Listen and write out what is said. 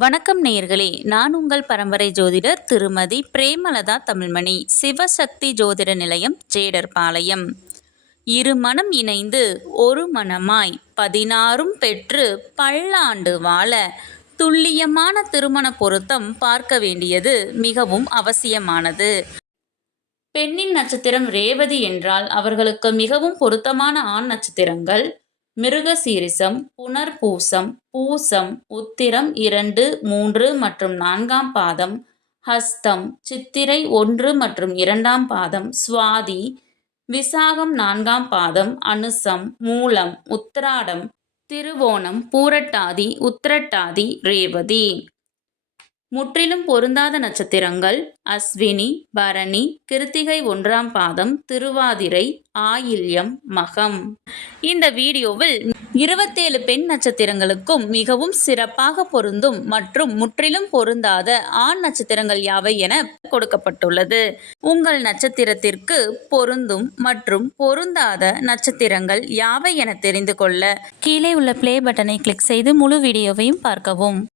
வணக்கம் நேயர்களே நான் உங்கள் பரம்பரை ஜோதிடர் திருமதி பிரேமலதா தமிழ்மணி சிவசக்தி ஜோதிட நிலையம் ஜேடர்பாளையம். இரு மனம் இணைந்து ஒரு மனமாய் பதினாறும் பெற்று பல்லாண்டு வாழ துல்லியமான திருமண பொருத்தம் பார்க்க வேண்டியது மிகவும் அவசியமானது. பெண்ணின் நட்சத்திரம் ரேவதி என்றால் அவர்களுக்கு மிகவும் பொருத்தமான ஆண் நட்சத்திரங்கள். மிருகசீரிசம் புனர்பூசம் பூசம் உத்திரம் இரண்டு மூன்று மற்றும் நான்காம் பாதம் ஹஸ்தம் சித்திரை ஒன்று மற்றும் இரண்டாம் பாதம் சுவாதி விசாகம் நான்காம் பாதம் அனுசம் மூலம் உத்திராடம் திருவோணம் பூரட்டாதி உத்திரட்டாதி ரேவதி. முற்றிலும் பொருந்தாத நட்சத்திரங்கள் அஸ்வினி பரணி கிருத்திகை ஒன்றாம் பாதம் திருவாதிரை ஆயில்யம் மகம். இந்த வீடியோவில் இருபத்தேழு பெண் நட்சத்திரங்களுக்கும் மிகவும் சிறப்பாக பொருந்தும் மற்றும் முற்றிலும் பொருந்தாத ஆண் நட்சத்திரங்கள் யாவை என கொடுக்கப்பட்டுள்ளது. உங்கள் நட்சத்திரத்திற்கு பொருந்தும் மற்றும் பொருந்தாத நட்சத்திரங்கள் யாவை என தெரிந்து கொள்ள கீழே உள்ள ப்ளே பட்டனை கிளிக் செய்து முழு வீடியோவையும் பார்க்கவும்.